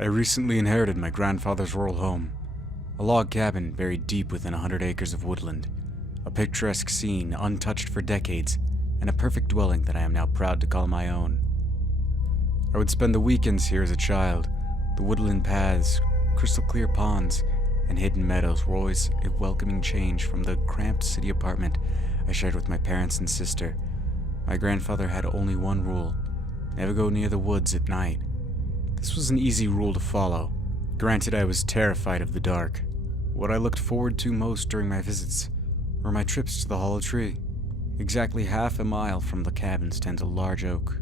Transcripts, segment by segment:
I recently inherited my grandfather's rural home, a log cabin buried deep within 100 acres of woodland, a picturesque scene untouched for decades, and a perfect dwelling that I am now proud to call my own. I would spend the weekends here as a child. The woodland paths, crystal clear ponds, and hidden meadows were always a welcoming change from the cramped city apartment I shared with my parents and sister. My grandfather had only one rule: never go near the woods at night. This was an easy rule to follow. Granted, I was terrified of the dark. What I looked forward to most during my visits were my trips to the hollow tree. Exactly half a mile from the cabin stands a large oak,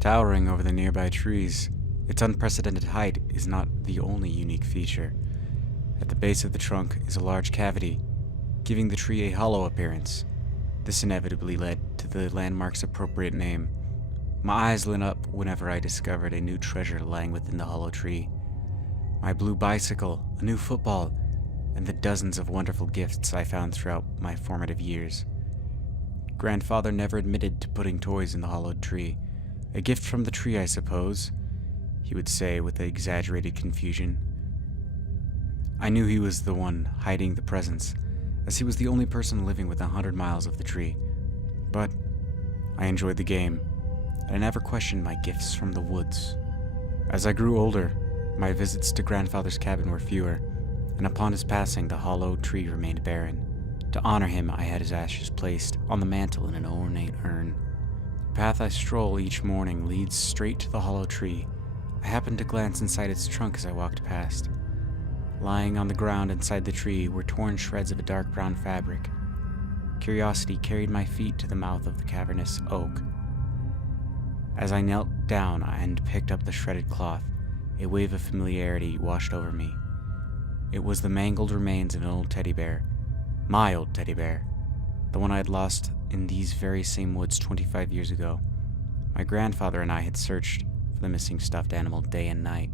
towering over the nearby trees. Its unprecedented height is not the only unique feature. At the base of the trunk is a large cavity, giving the tree a hollow appearance. This inevitably led to the landmark's appropriate name. My eyes lit up whenever I discovered a new treasure lying within the hollow tree. My blue bicycle, a new football, and the dozens of wonderful gifts I found throughout my formative years. Grandfather never admitted to putting toys in the hollowed tree. A gift from the tree, I suppose, he would say with exaggerated confusion. I knew he was the one hiding the presents, as he was the only person living within 100 miles of the tree. But I enjoyed the game, and I never questioned my gifts from the woods. As I grew older, my visits to grandfather's cabin were fewer, and upon his passing, the hollow tree remained barren. To honor him, I had his ashes placed on the mantle in an ornate urn. The path I stroll each morning leads straight to the hollow tree. I happened to glance inside its trunk as I walked past. Lying on the ground inside the tree were torn shreds of a dark brown fabric. Curiosity carried my feet to the mouth of the cavernous oak. As I knelt down and picked up the shredded cloth, a wave of familiarity washed over me. It was the mangled remains of an old teddy bear. My old teddy bear. The one I had lost in these very same woods 25 years ago. My grandfather and I had searched for the missing stuffed animal day and night.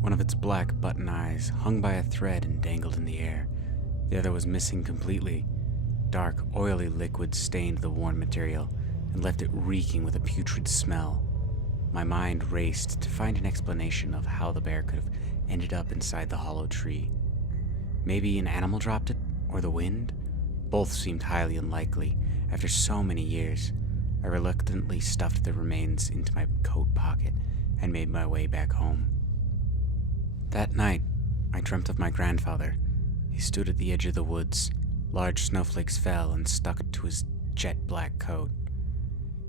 One of its black button eyes hung by a thread and dangled in the air. The other was missing completely. Dark, oily liquid stained the worn material and left it reeking with a putrid smell. My mind raced to find an explanation of how the bear could have ended up inside the hollow tree. Maybe an animal dropped it, or the wind? Both seemed highly unlikely. After so many years, I reluctantly stuffed the remains into my coat pocket and made my way back home. That night, I dreamt of my grandfather. He stood at the edge of the woods. Large snowflakes fell and stuck to his jet-black coat.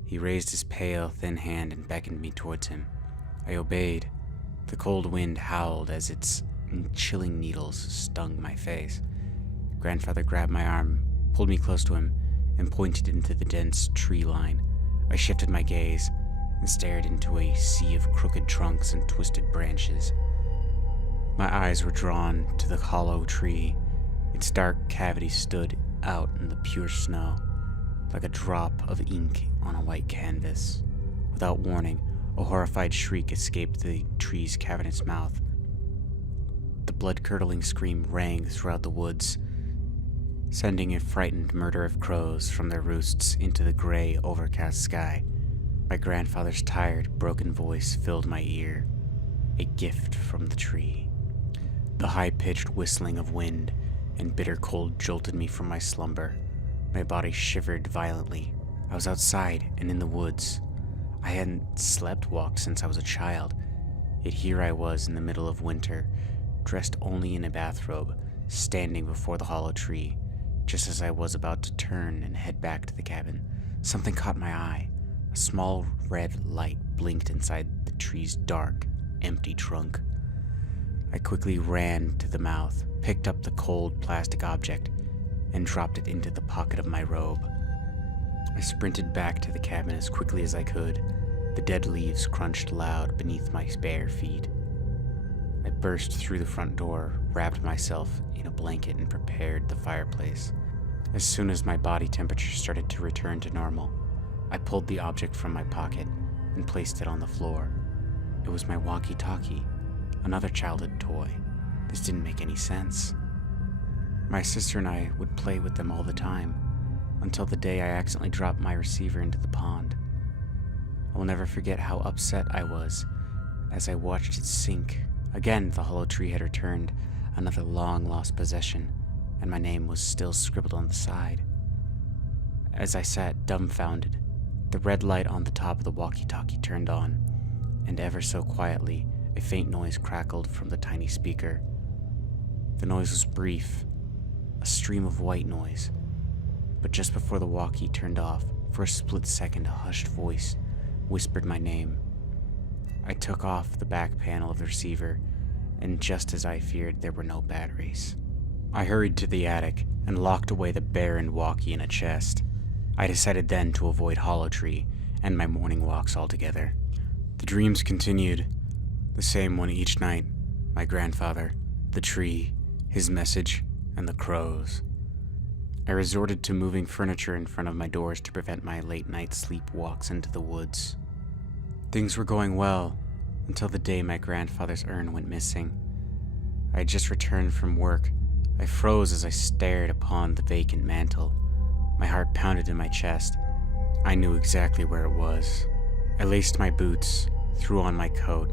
He raised his pale, thin hand and beckoned me towards him. I obeyed. The cold wind howled as its chilling needles stung my face. Grandfather grabbed my arm, pulled me close to him, and pointed into the dense tree line. I shifted my gaze and stared into a sea of crooked trunks and twisted branches. My eyes were drawn to the hollow tree. Its dark cavity stood out in the pure snow, like a drop of ink on a white canvas. Without warning, a horrified shriek escaped the tree's cavernous mouth. The blood-curdling scream rang throughout the woods, sending a frightened murder of crows from their roosts into the gray, overcast sky. My grandfather's tired, broken voice filled my ear. A gift from the tree. The high-pitched whistling of wind and bitter cold jolted me from my slumber. My body shivered violently. I was outside and in the woods. I hadn't slept-walked since I was a child, yet here I was in the middle of winter, dressed only in a bathrobe, standing before the hollow tree. Just as I was about to turn and head back to the cabin, something caught my eye. A small red light blinked inside the tree's dark, empty trunk. I quickly ran to the mouth, picked up the cold plastic object, and dropped it into the pocket of my robe. I sprinted back to the cabin as quickly as I could. The dead leaves crunched loud beneath my bare feet. I burst through the front door, wrapped myself in a blanket, and prepared the fireplace. As soon as my body temperature started to return to normal, I pulled the object from my pocket and placed it on the floor. It was my walkie-talkie, another childhood toy. This didn't make any sense. My sister and I would play with them all the time, until the day I accidentally dropped my receiver into the pond. I will never forget how upset I was as I watched it sink Again, the hollow tree had returned, another long-lost possession, and my name was still scribbled on the side. As I sat dumbfounded, the red light on the top of the walkie-talkie turned on, and ever so quietly, a faint noise crackled from the tiny speaker. The noise was brief, a stream of white noise, but just before the walkie turned off, for a split second, a hushed voice whispered my name. I took off the back panel of the receiver, and just as I feared, there were no batteries. I hurried to the attic and locked away the barren walkie in a chest. I decided then to avoid Hollow Tree and my morning walks altogether. The dreams continued, the same one each night: my grandfather, the tree, his message, and the crows. I resorted to moving furniture in front of my doors to prevent my late-night sleepwalks into the woods. Things were going well until the day my grandfather's urn went missing. I had just returned from work. I froze as I stared upon the vacant mantel. My heart pounded in my chest. I knew exactly where it was. I laced my boots, threw on my coat,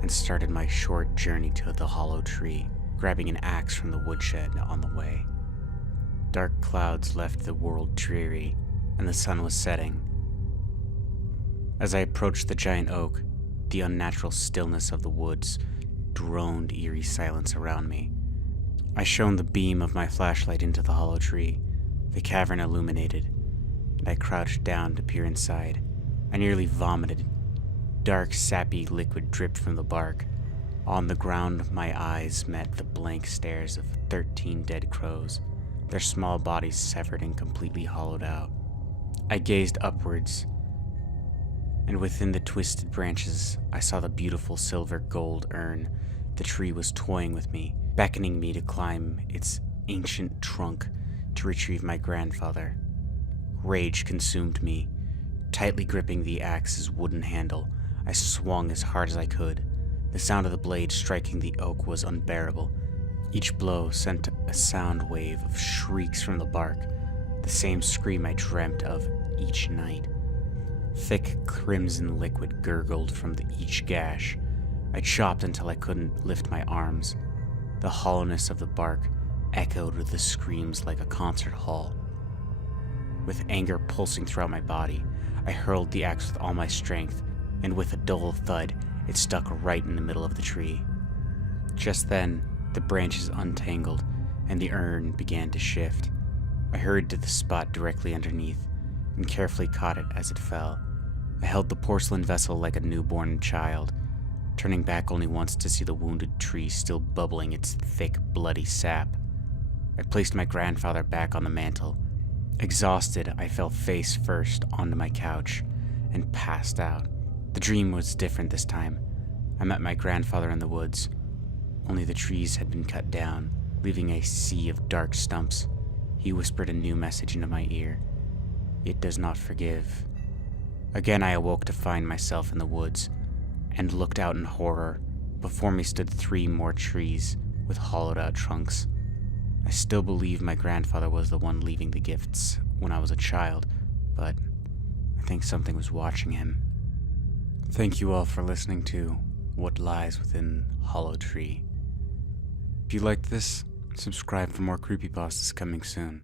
and started my short journey to the hollow tree, grabbing an axe from the woodshed on the way. Dark clouds left the world dreary, and the sun was setting. As I approached the giant oak, the unnatural stillness of the woods droned eerie silence around me. I shone the beam of my flashlight into the hollow tree, the cavern illuminated, and I crouched down to peer inside. I nearly vomited. Dark, sappy liquid dripped from the bark. On the ground, my eyes met the blank stares of 13 dead crows, their small bodies severed and completely hollowed out. I gazed upwards, and within the twisted branches, I saw the beautiful silver-gold urn. The tree was toying with me, beckoning me to climb its ancient trunk to retrieve my grandfather. Rage consumed me. Tightly gripping the axe's wooden handle, I swung as hard as I could. The sound of the blade striking the oak was unbearable. Each blow sent a sound wave of shrieks from the bark, the same scream I dreamt of each night. Thick crimson liquid gurgled from each gash. I chopped until I couldn't lift my arms. The hollowness of the bark echoed with the screams like a concert hall. With anger pulsing throughout my body, I hurled the axe with all my strength, and with a dull thud, it stuck right in the middle of the tree. Just then, the branches untangled, and the urn began to shift. I hurried to the spot directly underneath, and carefully caught it as it fell. I held the porcelain vessel like a newborn child, turning back only once to see the wounded tree still bubbling its thick, bloody sap. I placed my grandfather back on the mantel. Exhausted, I fell face first onto my couch and passed out. The dream was different this time. I met my grandfather in the woods. Only the trees had been cut down, leaving a sea of dark stumps. He whispered a new message into my ear. It does not forgive. Again I awoke to find myself in the woods, and looked out in horror. Before me stood 3 more trees with hollowed out trunks. I still believe my grandfather was the one leaving the gifts when I was a child, but I think something was watching him. Thank you all for listening to What Lies Within Hollow Tree. If you liked this, subscribe for more creepypastas coming soon.